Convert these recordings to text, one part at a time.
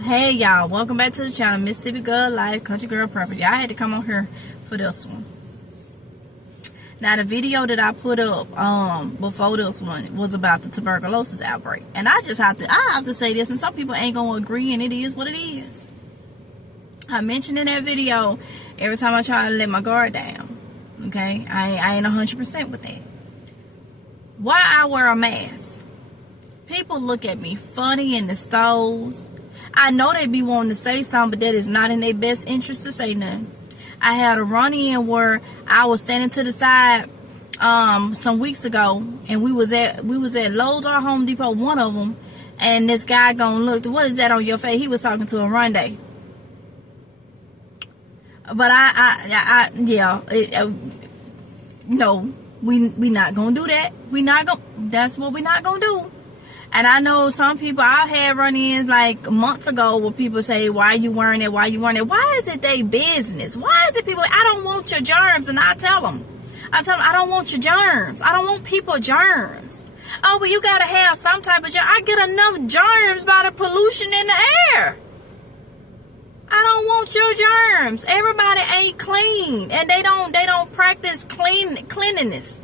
Hey y'all, welcome back to the channel. Mississippi Girl Life, Country Girl Property. I had to come on here for this one. Now the video that I put up before this one was about the tuberculosis outbreak, and I have to say this, and some people ain't gonna agree, and it is what it is. I mentioned in that video, every time I try to let my guard down, okay, I ain't 100% with that. Why I wear a mask? People look at me funny in the stores. I know they be wanting to say something, but that is not in their best interest to say nothing. I had a run-in where I was standing to the side some weeks ago, and we was at Lowe's or Home Depot, one of them, and this guy gonna look, what is that on your face? He was talking to a Rondé. But no, we not gonna do that. That's what we not gonna do. And I know some people, I had run-ins like months ago where people say, why you wearing it? Why you wearing it? Why is it they business? Why is it people, I don't want your germs, and I tell them, I don't want your germs. I don't want people germs. Oh, but you got to have some type of germ. I get enough germs by the pollution in the air. I don't want your germs. Everybody ain't clean, and they don't practice cleanliness.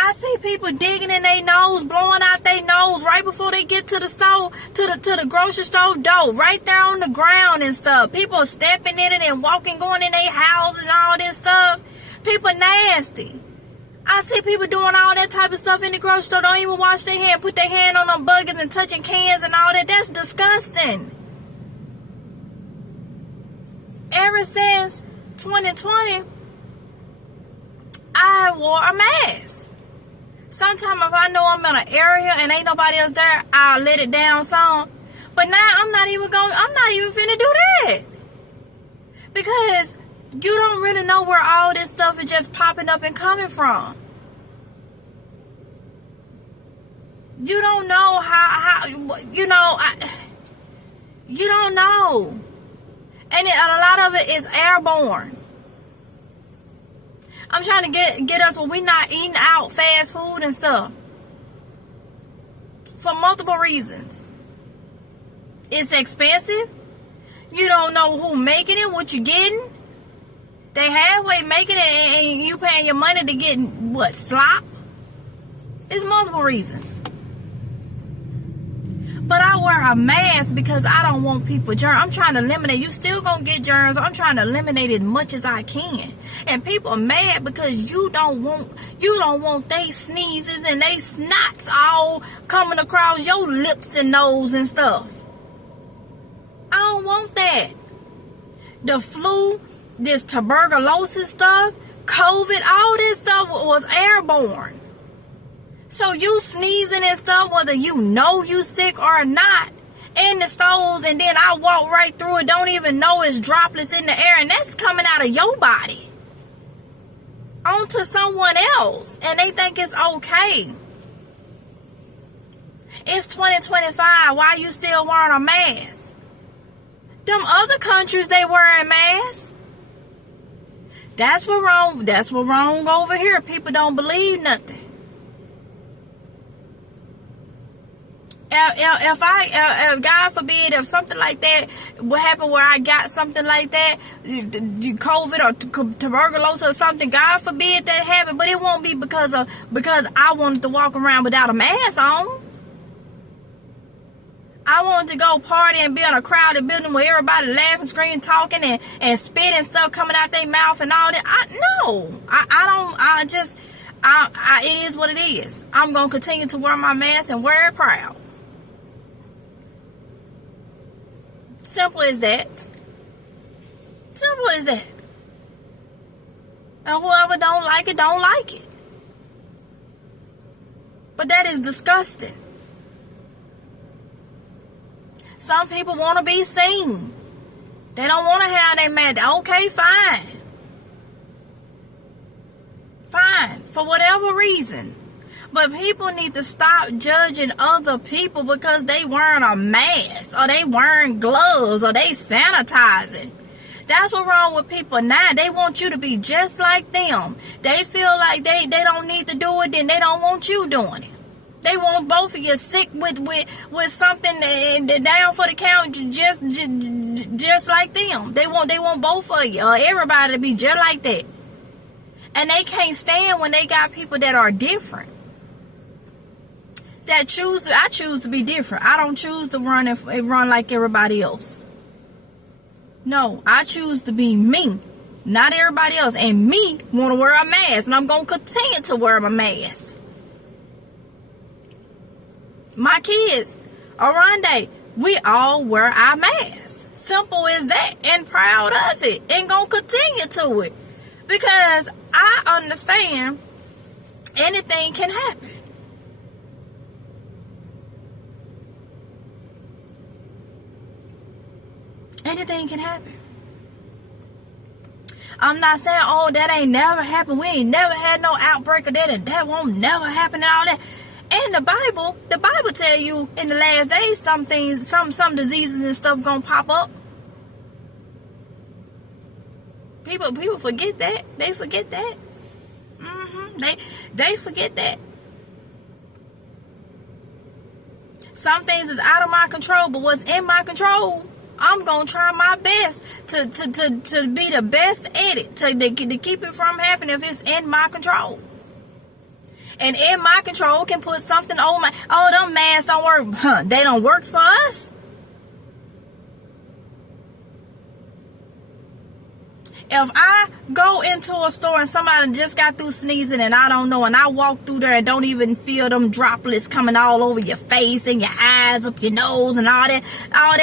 I see people digging in their nose, blowing out their nose right before they get to the store, to the grocery store door, right there on the ground and stuff. People stepping in it and walking, going in their houses and all this stuff. People nasty. I see people doing all that type of stuff in the grocery store, don't even wash their hand, put their hand on them buggers and touching cans and all that. That's disgusting. Ever since 2020, I wore a mask. Sometimes if I know I'm in an area and ain't nobody else there, I'll let it down some. But now I'm not even finna do that. Because you don't really know where all this stuff is just popping up and coming from. You don't know you don't know. And a lot of it is airborne. I'm trying to get us where we not eating out fast food and stuff. For multiple reasons. It's expensive. You don't know who making it, what you getting. They halfway making it and you paying your money to get what, slop? It's multiple reasons. But I wear a mask because I don't want people germs. I'm trying to eliminate. You still gonna get germs. I'm trying to eliminate as much as I can. And people are mad because you don't want they sneezes and they snots all coming across your lips and nose and stuff. I don't want that. The flu, this tuberculosis stuff, COVID, all this stuff was airborne. So you sneezing and stuff, whether you know you sick or not, in the stores, and then I walk right through it, don't even know it's droplets in the air, and that's coming out of your body onto someone else, and they think it's okay. It's 2025. Why you still wearing a mask? Them other countries, they wearing masks. That's what wrong over here. People don't believe nothing. If God forbid, if something like that would happen where I got something like that, COVID or tuberculosis or something, God forbid that happen, but it won't be because I wanted to walk around without a mask on. I wanted to go party and be in a crowded building where everybody laughing, screaming, talking, and spitting stuff coming out their mouth and all that. It is what it is. I'm going to continue to wear my mask and wear it proud. Simple as that. Simple as that. And whoever don't like it, don't like it. But that is disgusting. Some people want to be seen. They don't want to have their mask. Okay, fine. Fine. For whatever reason. But people need to stop judging other people because they wearing a mask or they wearing gloves or they sanitizing. That's what's wrong with people now. They want you to be just like them. They feel like they don't need to do it, then they don't want you doing it. They want both of you sick with something down for the count, just like them. They want both of you, or everybody to be just like that. And they can't stand when they got people that are different. I choose to be different. I don't choose to run like everybody else. No, I choose to be me, not everybody else. And me want to wear a mask, and I'm going to continue to wear my mask. My kids, Aronde, we all wear our masks. Simple as that, and proud of it, and going to continue to it. Because I understand anything can happen. Anything can happen. I'm not saying, oh, that ain't never happened. We ain't never had no outbreak of that, and that won't never happen and all that. And the Bible tell you in the last days some things, some diseases and stuff gonna pop up. People forget that. They forget that. They forget that. Some things is out of my control, but what's in my control, I'm gonna try my best to be the best at it, to keep it from happening if it's in my control. And in my control can put something on my, oh, them masks don't work. They don't work for us. If I go into a store and somebody just got through sneezing and I don't know, and I walk through there and don't even feel them droplets coming all over your face and your eyes, up your nose and all that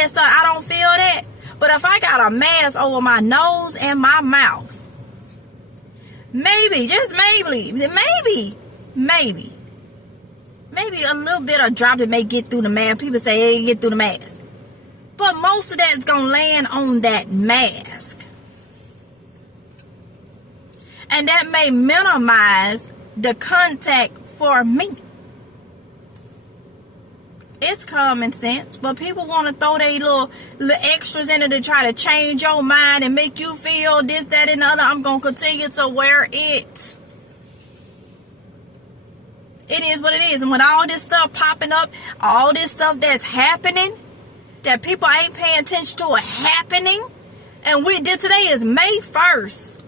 stuff, I don't feel that. But if I got a mask over my nose and my mouth, maybe, just maybe a little bit of droplet may get through the mask. People say, hey, get through the mask. But most of that is going to land on that mask. And that may minimize the contact for me. It's common sense, but people want to throw their little extras in it to try to change your mind and make you feel this, that, and the other. I'm going to continue to wear it. It is what it is. And when all this stuff popping up, all this stuff that's happening, that people ain't paying attention to it happening, and today is May 1st.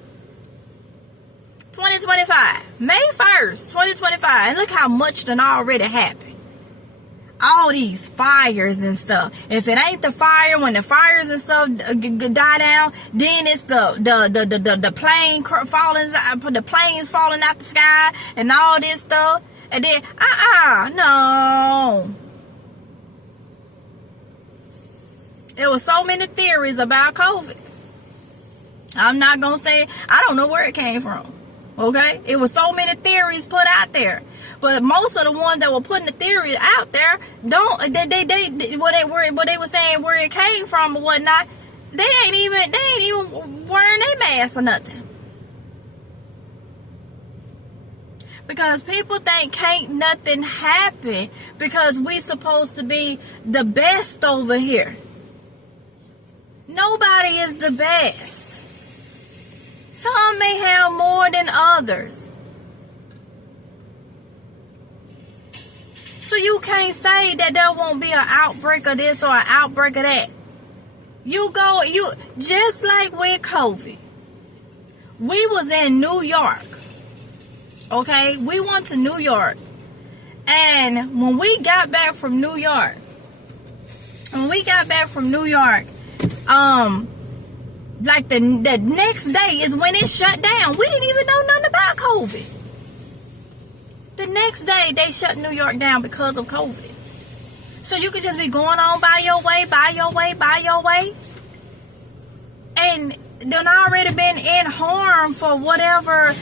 2025, May 1st, 2025, and look how much done already happened. All these fires and stuff. If it ain't the fire, when the fires and stuff die down, then it's the plane falling, the planes falling out the sky and all this stuff. And then, no. There was so many theories about COVID. I'm not gonna say, I don't know where it came from. Okay, it was so many theories put out there, but most of the ones that were putting the theories out there what they were saying where it came from or whatnot, they ain't even wearing their masks or nothing. Because people think can't nothing happen because we supposed to be the best over here. Nobody is the best. Some may have more than others. So you can't say that there won't be an outbreak of this or an outbreak of that. You just like with COVID. We was in New York. Okay? We went to New York. And when we got back from New York, like the next day is when it shut down. We didn't even know nothing about COVID. The next day they shut New York down because of COVID. So you could just be going on by your way. And done already been in harm for whatever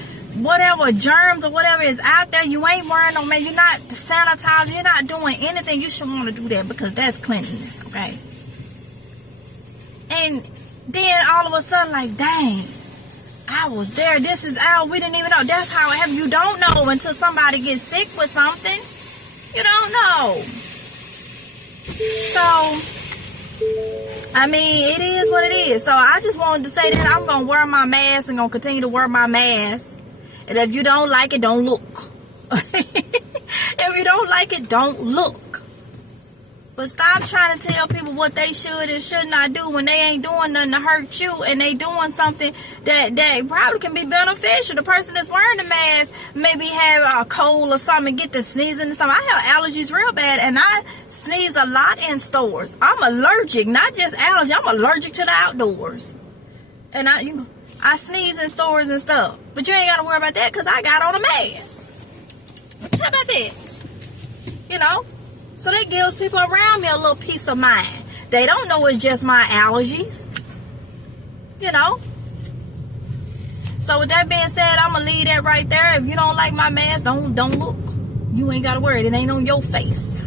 germs or whatever is out there. You ain't wearing no man. You're not sanitizing. You're not doing anything. You should want to do that because that's cleanliness, okay? And then all of a sudden, like, dang, I was there. This is out. We didn't even know. That's how it happened. You don't know until somebody gets sick with something. You don't know. So, I mean, it is what it is. So I just wanted to say that I'm going to wear my mask and going to continue to wear my mask. And if you don't like it, don't look. If If you don't like it, don't look. But stop trying to tell people what they should and should not do when they ain't doing nothing to hurt you, and they doing something that probably can be beneficial. The person that's wearing the mask maybe have a cold or something, get the sneezing or something. I have allergies real bad, and I sneeze a lot in stores. I'm allergic, not just allergy. I'm allergic to the outdoors. And I sneeze in stores and stuff. But you ain't got to worry about that because I got on a mask. How about that? You know? So that gives people around me a little peace of mind. They don't know it's just my allergies. You know? So with that being said, I'm going to leave that right there. If you don't like my mask, don't look. You ain't got to worry. It ain't on your face.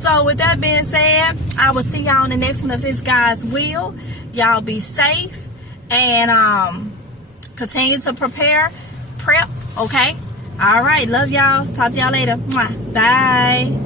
So with that being said, I will see y'all in the next one if it's God's will. Y'all be safe and continue to prep, okay? All right, love y'all. Talk to y'all later. Bye.